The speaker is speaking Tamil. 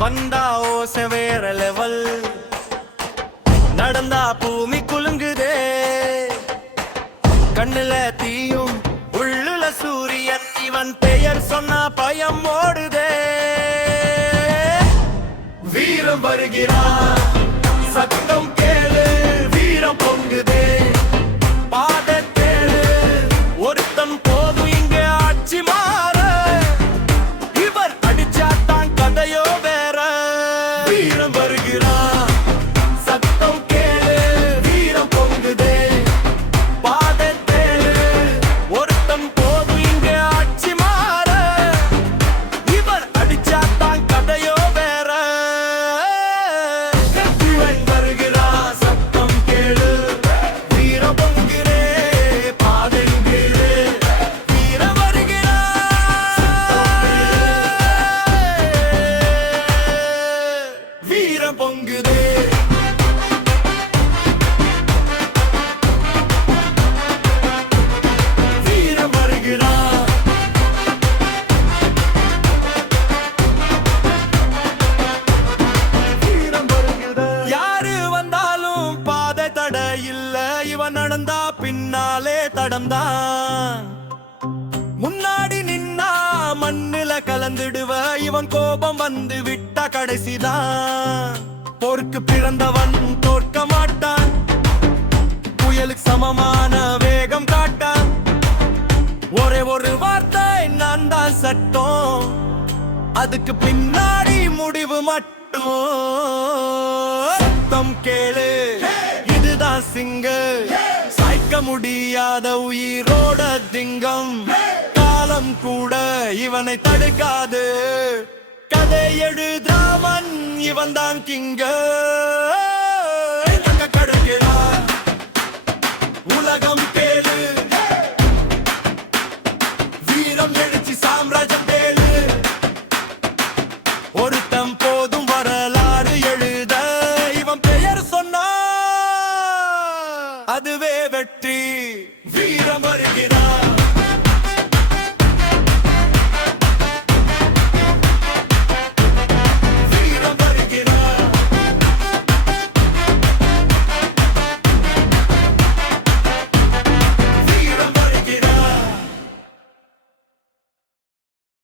வந்தா ஓசை வேற லெவல், நடந்தா பூமி குலுங்குதே. கண்ணுல தீயும் உள்ளுல சூரியன், இவன் பெயர் சொன்னா பயம் ஓடுதே. வீரம் வருகிறான், சத்தம் கேளு, வீரம் பொங்குதே. பாதை தேடு, ஒருத்தன் போதும் இங்க ஆட்சி மாற. இவர் அடிச்சாத்தான் கதையோ வேற. வீரம் வருகிறான், சத்தம் கேளு, வீரம் பொங்குதே. பாதை தேடு, ஒருத்தன் போதும் இங்க ஆட்சி மாற. இவர் அடிச்சாத்தான் கதையோ வேற. இவன் வருகிறான், சத்தம் கேளு, வீரம் பொங்குதே. பாதை கேளு, வீரம் வருகிறான், வீரம் பொங்குதே. வீரம் வருகிறான், வீரம் வருகிறான். யாரு வந்தாலும் பாதை தட இல்ல, இவன் நடந்தா பின்னாலே தடம்தான். முன்னாடி நின்னா மண்ணுல கலந்துடுவ, இவன் கோபம் வந்து விட்டா கடைசிதான். போருக்கு பிறந்தவன் தோற்க மாட்டான், புயலுக்கு சமமான வேகம் காட்டான். ஒரே ஒரு வார்த்தை நான் தான் சட்டம், அதுக்கு பின்னாடி முடிவு மட்டும். சத்தம் கேளு, இதுதான் சிங்கம், சாய்க்க முடியாத உயிரோட திங்கம். காலம் கூட இவனை தடுக்காது, கதை எழுதாமன் இவன் தான் கிங்க.